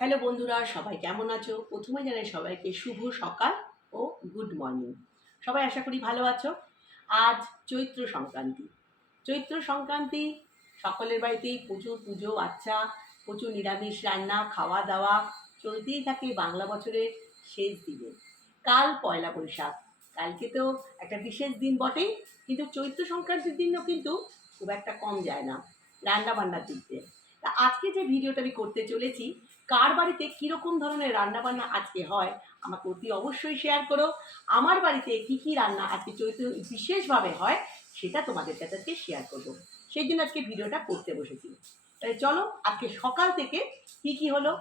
Hello বন্ধুরা, সবাই কেমন আছো? প্রথমে জানাই সবাইকে শুভ সকাল ও গুড মর্নিং। সবাই আশা করি ভালো আছো? আজ চৈত্র সংক্রান্তি। চৈত্র সংক্রান্তি, সকলের বাড়িতেই প্রচুর পুজো আচ্ছা প্রচুর নিরামিষ রান্না খাওয়া দাওয়া চলতেই থাকে বাংলা বছরের শেষ দিনে। কাল পয়লা বৈশাখ। কালকে তো একটা বিশেষ দিন বটেই, কিন্তু চৈত্র সংক্রান্তির দিনও কিন্তু খুব একটা কম যায় না রান্না বান্নার দিক দিয়ে। তা আজকে যে ভিডিওটা আমি করতে চলেছি কার বাড়িতে কীরকম ধরনের রান্না বান্না আজকে হয়, আমাকে অতি অবশ্যই শেয়ার করো। আমার বাড়িতে কী কী রান্না আজকে চৈত্র বিশেষভাবে হয়, সেটা তোমাদের কাছে শেয়ার করব। সেই জন্য আজকে ভিডিওটা করতে বসেছি। তাই চলো, আজকে সকাল থেকে কি কি হলো?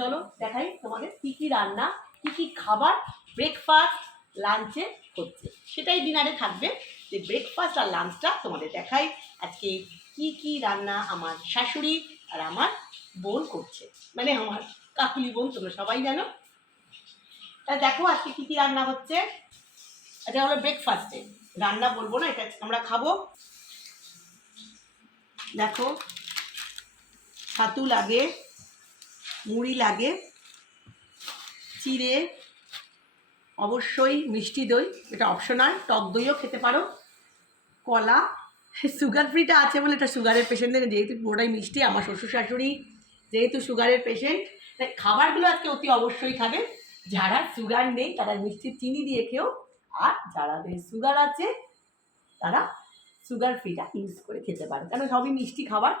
চলো, দেখাই তোমাদের কি কি রান্না, কি কি খাবার ব্রেকফাস্ট লাঞ্চে হচ্ছে। সেটাই ডিনারে থাকবে যে ব্রেকফাস্ট আর লাঞ্চটা তোমাদের দেখাই। আজকে কি কি রান্না আমার শাশুড়ি আর আমার বোন করছে। মানে আমার কাকুলি বোন, তোমরা সবাই জানো। তা দেখো আজকে কি কি রান্না হচ্ছে। এটা হলো ব্রেকফাস্টে রান্না বলব না, এটা আমরা খাব। দেখো, ছাতু লাগে, মুড়ি লাগে, চিড়ে, অবশ্যই মিষ্টি দই, এটা অপশনাল টক দইও খেতে পারো। কলা সুগার ফ্রিটা আছে বলে এটা সুগারের পেশেন্টদের যেহেতু পুরোটাই মিষ্টি, আমার শ্বশুর শাশুড়ি যেহেতু সুগারের পেশেন্ট তাই খাবারগুলো আজকে অতি অবশ্যই খাবে। যারা সুগার নেই, তারা মিষ্টি চিনি দিয়ে খেও। আর যাদের সুগার আছে, তারা সুগার ফ্রিটা ইউজ করে খেতে পারে। কারণ সবই মিষ্টি খাবার।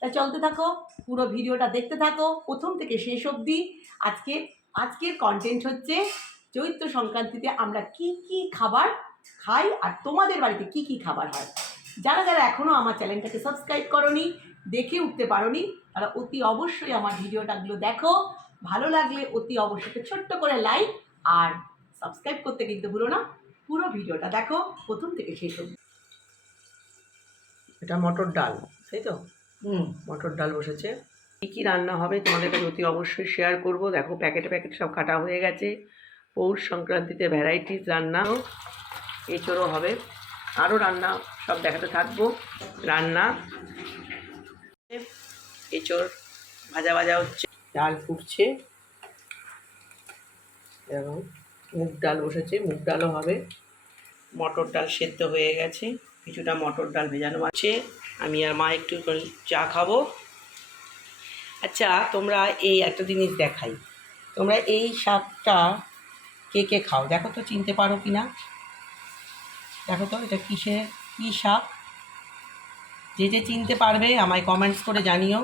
তাই চলতে থাকো, পুরো ভিডিওটা দেখতে থাকো। প্রথম থেকে শেষ অবধি আজকে, আজকের কন্টেন্ট হচ্ছে চৈত্র সংক্রান্তিতে আমরা কি কি খাবার খাই আর তোমাদের বাড়িতে কি কি খাবার হয়। যারা যারা এখনও আমার চ্যানেলটাকে সাবস্ক্রাইব করনি দেখে উঠতে পারোনি তারা অতি অবশ্যই আমার ভিডিওটাগুলো দেখো। ভালো লাগলে অতি অবশ্যই ছোট্ট করে লাইক আর সাবস্ক্রাইব করতে কিন্তু ভুলো না। পুরো ভিডিওটা দেখো প্রথম থেকে শেষ অবধি। এটা মটর ডাল তাই তো? হুম। মটর ডাল বসেছে। কী কী রান্না হবে তোমাদের কাছে অতি অবশ্যই শেয়ার করব। দেখো প্যাকেটে প্যাকেট সব কাটা হয়ে গেছে। পৌষ সংক্রান্তিতে ভ্যারাইটিস রান্নাও এঁচড়ও হবে। আরও রান্না সব দেখাতে থাকব। রান্না। এঁচড় ভাজা ভাজা হচ্ছে। ডাল ফুটছে। এবং মুগ ডাল বসেছে, মুগ ডালও হবে। মটর ডাল সেদ্ধ হয়ে গেছে। কিছুটা মটর ডাল ভেজানো আছে। আমি আর মা একটু চা খাব। আচ্ছা তোমরা এই একটা জিনিস দেখাই। তোমরা এই শাকটা কে কে খাও? দেখো তো চিনতে পারো কি না দেখো তো, এটা কিসের কী শাক যে যে চিনতে পারবে, আমায় কমেন্টস করে জানিও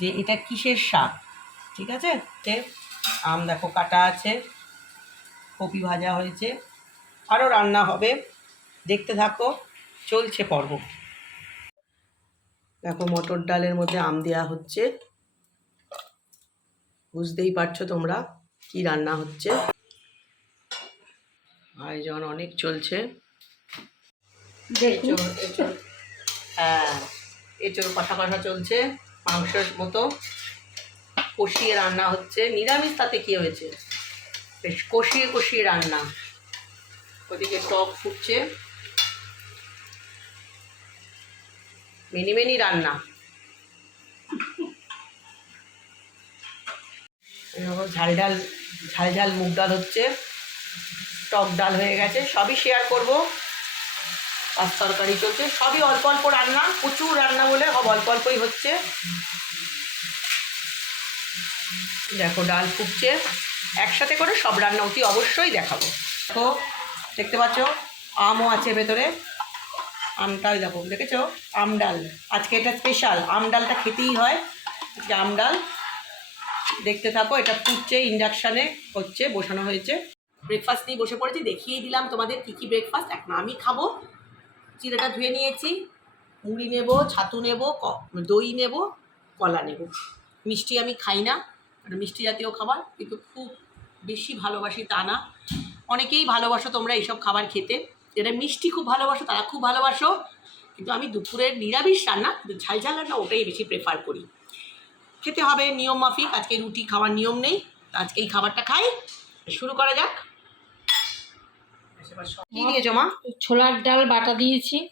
যে এটা কিসের শাক ঠিক আছে? আম দেখো কাটা আছে, কপি ভাজা হয়েছে আরও রান্না হবে, দেখতে থাকো, চলছে পর্ব। দেখো, মটর ডালের মধ্যে আম দেওয়া হচ্ছে। বুঝতেই পারছ তোমরা কি রান্না হচ্ছে? আয়োজন অনেক চলছে। হ্যাঁ এঁচোড় কষা কষা চলছে মাংসের মতো। কষিয়ে রান্না হচ্ছে। নিরামিষ তাতে কি হয়েছে? বেশ কষিয়ে কষিয়ে রান্না। ওদিকে টক ফুটছে। মিনি মিনি রান্না। ঝাল ডাল ঝাল ঝাল মুগ ডাল হচ্ছে। টক ডাল হয়ে গেছে। সবই শেয়ার করব। আর তরকারি চলছে। সবই অল্প অল্প রান্না, প্রচুর রান্না বলে সব অল্প অল্পই হচ্ছে। দেখো, ডাল ফুটছে। একসাথে করে সব রান্না অতি অবশ্যই দেখাবো। দেখো, দেখতে পাচ্ছ, আমও আছে ভেতরে। আমটাই দেখো, দেখেছ? আম ডাল। আজকে এটা স্পেশাল আম ডালটা খেতেই হয়। যে আম ডাল। দেখতে থাকো, এটা ফুটছে ইন্ডাকশানে হচ্ছে, বসানো হয়েছে। ব্রেকফাস্ট নিয়ে বসে পড়েছি, দেখিয়ে দিলাম তোমাদের কী কী ব্রেকফাস্ট এখন আমি খাব। চিড়েটা ধুয়ে নিয়েছি, মুড়ি নেব, ছাতু নেব দই নেব, কলা নেব। মিষ্টি আমি খাই না মিষ্টি জাতীয় খাবার, কিন্তু খুব বেশি ভালোবাসি তা না। অনেকেই ভালোবাসো তোমরা এইসব খাবার খেতে। যেটা মিষ্টি খুব ভালোবাসো, তারা খুব ভালোবাসো। কিন্তু আমি দুপুরের নিরামিষ রান্না ঝাল ঝাল রান্না ওটাই বেশি প্রেফার করি। খেতে হবে নিয়ম মাফিক, আজকে রুটি খাওয়ার নিয়ম নেই আজকে এই খাবারটা খাই। শুরু করা যাক। কি দিয়েছ মা? ছোলার ডাল বাটা দিয়েছি।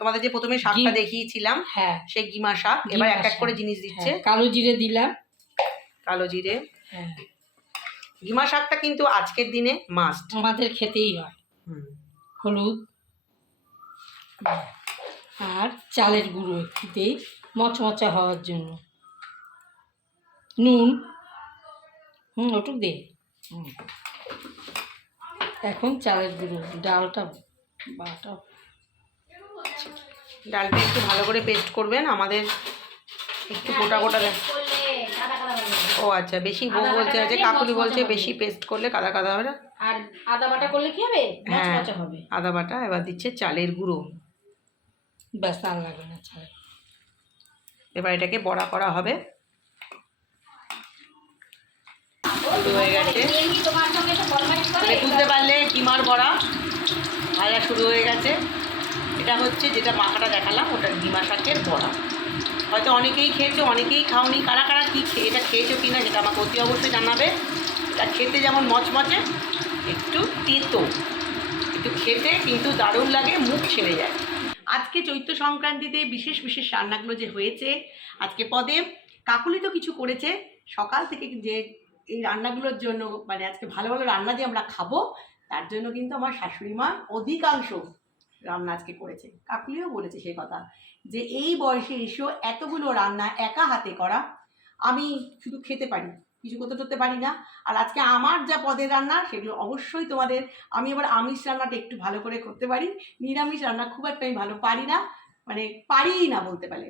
তোমাদের যে প্রথমে শাকটা দেখিয়েছিলাম হ্যাঁ। সেই গিমা শাক। এবার গিমা এক এক করে জিনিস দিচ্ছে। হ্যাঁ, কালো জিরে দিলাম। কালো জিরে। হ্যাঁ। ঘিমা শাকটা কিন্তু আজকের দিনে মাস্ট আমাদের খেতেই হয়। হুম। হলুদ। আর চালের গুঁড়ো একটু দিই মচমচা হওয়ার জন্য। নুন। হুম ওটুক দে। হুম। এখন চালের গুঁড়ো ডালটা বাটা। ডালটা একটু ভালো করে পেস্ট করবেন আমাদের একটু গোটা গোটা ও আচ্ছা বেশি বউ বলছে আছে কাকুলি বলছে বেশি পেস্ট করলে কাদা কাদা হবে না? আর আদা বাটা করলে কি হবে? হ্যাঁ। আদা বাটা এবার দিচ্ছে চালের গুঁড়ো। ব্যাস আর লাগবে না চাল। এবার এটাকে বড়া করা হবে। হয়ে পারলে কিমার বড়া, ভাজা শুরু হয়ে গেছে। এটা হচ্ছে যেটা মাখাটা দেখালাম, ওটা ডিমা শাকের বড়া। হয়তো অনেকেই খেয়েছো, অনেকেই খাওনি। কারা কারা কী খেয়ে এটা খেয়েছো কি না সেটা আমাকে অতি অবশ্যই জানাবে। এটা খেতে যেমন মচমচে, একটু তেতো। একটু খেতে কিন্তু দারুণ লাগে, মুখ ছেড়ে যায়। আজকে চৈত্র সংক্রান্তিতে বিশেষ বিশেষ রান্নাগুলো যে হয়েছে, আজকে পদে কাকুলি তো কিছু করেছে, সকাল থেকে যে এই রান্নাগুলোর জন্য মানে আজকে ভালো ভালো রান্না যে আমরা খাব, তার জন্য কিন্তু আমার শাশুড়ি মা অধিকাংশ রান্না আজকে করেছে। কাকুলিও বলেছে সেই কথা যে, এই বয়সে এসেও এতগুলো রান্না একা হাতে করা, আমি শুধু খেতে পারি, কিছু করতে করতে পারি না। আর আজকে আমার যা পদের রান্না, সেগুলো অবশ্যই তোমাদের, আমি এবার আমিষ রান্নাটা একটু ভালো করে করতে পারি, নিরামিষ রান্না খুব একটা আমি ভালো পারি না মানে পারিই না বলতে পারে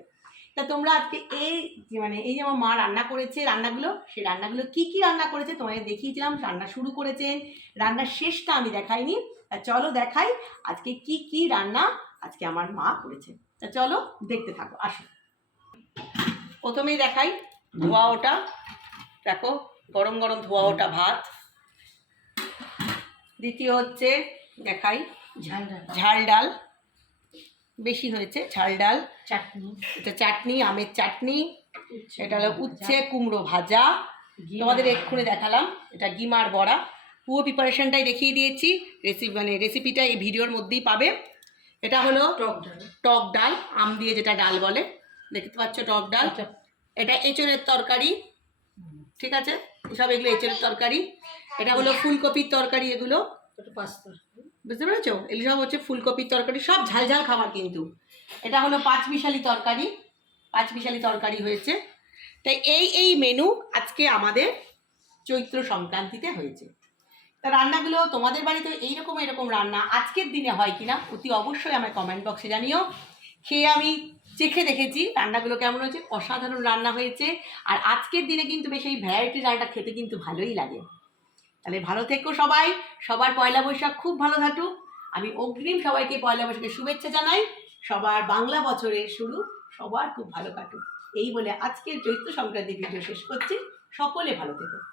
তা তোমরা আজকে এই যে মানে এই যে আমার মা রান্না করেছে রান্নাগুলো সেই রান্নাগুলো কি কি রান্না করেছে তোমাদের দেখিয়েছিলাম রান্না শুরু করেছেন রান্নার শেষটা আমি দেখাইনি। তা চলো দেখাই আজকে কি কি রান্না আজকে আমার মা করেছে। তা চলো দেখতে থাকো আসো। প্রথমেই দেখাই ধোয়া ওটা। দেখো গরম গরম ধোয়া ওটা ভাত। দ্বিতীয় হচ্ছে দেখাই ঝালটা ঝাল ডাল। বেশি হয়েছে ঝাল ডাল চাটনি। এটা চাটনি আমের চাটনি এটা হলো উচ্ছে কুমড়ো ভাজা। তোমাদের। এক্ষুনি দেখালাম এটা গিমার বড়া। পুরো প্রিপারেশনটাই দেখিয়ে দিয়েছি রেসিপি মানে রেসিপিটা এই ভিডিওর মধ্যেই পাবে। এটা হলো টক ডাল। টক ডাল আম দিয়ে যেটা ডাল বলে। দেখতে পাচ্ছ টক ডাল। এটা। এটা এঁচড়ের তরকারি ঠিক আছে? সব এগুলো এঁচড়ের তরকারি। এটা হলো ফুলকপির তরকারি এগুলো। পাস্তা। বুঝতে পেরেছ? এগুলো সব হচ্ছে ফুলকপির তরকারি, সব ঝাল ঝাল খাবার কিন্তু। এটা হলো পাঁচ মিশালি তরকারি পাঁচ মিশালি তরকারি হয়েছে। তাই এই এই মেনু আজকে আমাদের চৈত্র সংক্রান্তিতে হয়েছে। তা রান্নাগুলো তোমাদের বাড়িতে এইরকম, এরকম রান্না আজকের দিনে হয় কিনা, অতি অবশ্যই আমার কমেন্ট বক্সে জানিও। খেয়ে আমি চেখে দেখেছি রান্নাগুলো কেমন হয়েছে, অসাধারণ রান্না হয়েছে। আর আজকের দিনে কিন্তু বেশ এই ভ্যারাইটি রান্নাটা খেতে কিন্তু ভালোই লাগে। তাহলে ভালো থেকো সবাই। সবার পয়লা বৈশাখ খুব ভালো থাকুক। আমি অগ্রিম সবাইকে পয়লা বৈশাখের শুভেচ্ছা জানাই। সবার বাংলা বছরের শুরু, সবার খুব ভালো কাটুক। এই বলে আজকের চৈত্র সংক্রান্তি ভিডিও শেষ করছি। সকলে ভালো থেকো।